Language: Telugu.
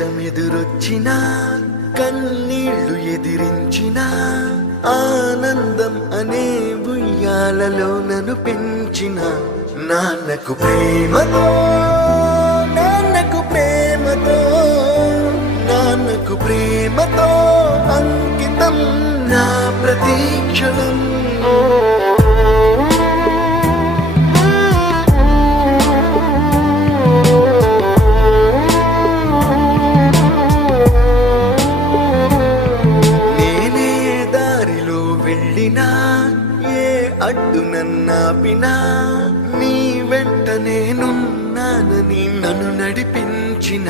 కష్టమెదురొచ్చినా కన్నీళ్లు ఎదిరించినా ఆనందం అనే ఉయ్యాలలో నన్ను పెంచిన నాన్నకు ప్రేమతో నాన్నకు ప్రేమతో నాన్నకు ప్రేమతో అంకితం నా ప్రతీక్షణం. ఏ అడ్డు నన్నాపినా నీ వెంట నేనున్నానని నన్ను నడిపించిన